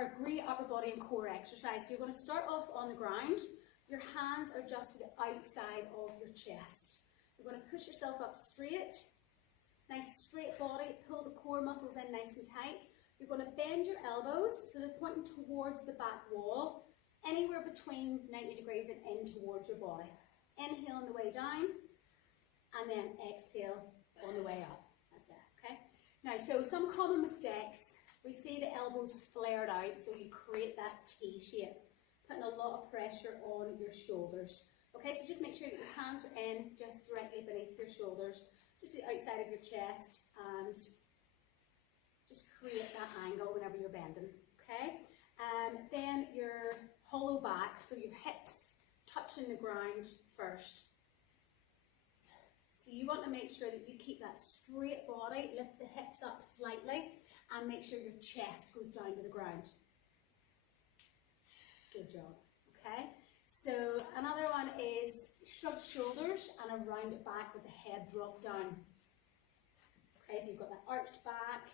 are a great upper body and core exercise. So you're going to start off on the ground. Your hands are just to the outside of your chest. You're going to push yourself up straight. Nice straight body. Pull the core muscles in nice and tight. You're going to bend your elbows so they're pointing towards the back wall, anywhere between 90 degrees and in towards your body. Inhale on the way down, and then exhale on the way up. That's it, okay? Now, so some common mistakes. We see the elbows flared out, so you create that T shape, putting a lot of pressure on your shoulders. Okay, so just make sure that your hands are in just directly beneath your shoulders, just the outside of your chest, and just create that angle whenever you're bending, okay? Then your hollow back, so your hips touching the ground first. So you want to make sure that you keep that straight body, lift the hips up slightly, and make sure your chest goes down to the ground. Good job, okay? So another one is shrugged shoulders and a rounded back with the head dropped down. Okay, so you've got that arched back,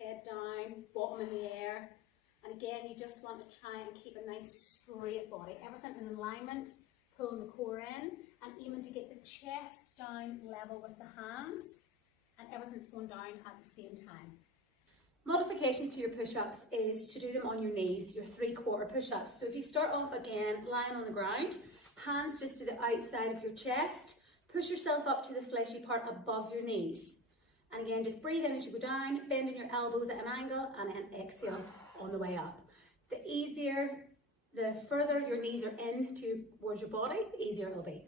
head down, bottom in the air. And again, you just want to try and keep a nice straight body. Everything in alignment, pulling the core in, and aiming to get the chest down level with the hands, and everything's going down at the same time. Modifications to your push-ups is to do them on your knees, your 3/4 push-ups. So if you start off again, lying on the ground, hands just to the outside of your chest, push yourself up to the fleshy part above your knees. And again, just breathe in as you go down, bending your elbows at an angle, and then exhale on the way up. The further your knees are in towards your body, the easier it'll be.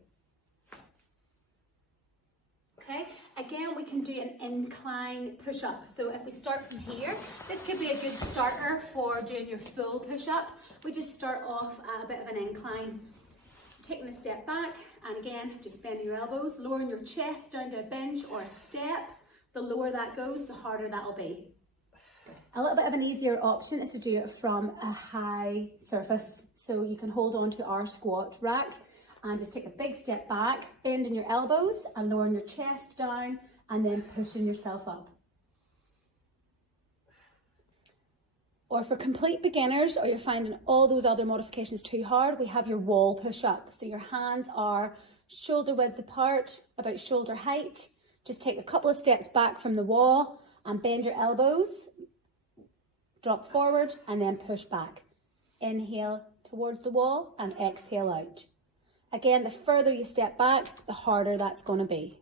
Okay, again, we can do an incline push-up. So if we start from here, this could be a good starter for doing your full push-up. We just start off at a bit of an incline. So taking a step back, and again, just bending your elbows, lowering your chest down to a bench or a step. The lower that goes, the harder that'll be. A little bit of an easier option is to do it from a high surface. So you can hold on to our squat rack and just take a big step back, bending your elbows and lowering your chest down, and then pushing yourself up. Or for complete beginners, or you're finding all those other modifications too hard, we have your wall push-up. So your hands are shoulder width apart, about shoulder height. Just take a couple of steps back from the wall and bend your elbows, drop forward, and then push back. Inhale towards the wall and exhale out. Again, the further you step back, the harder that's going to be.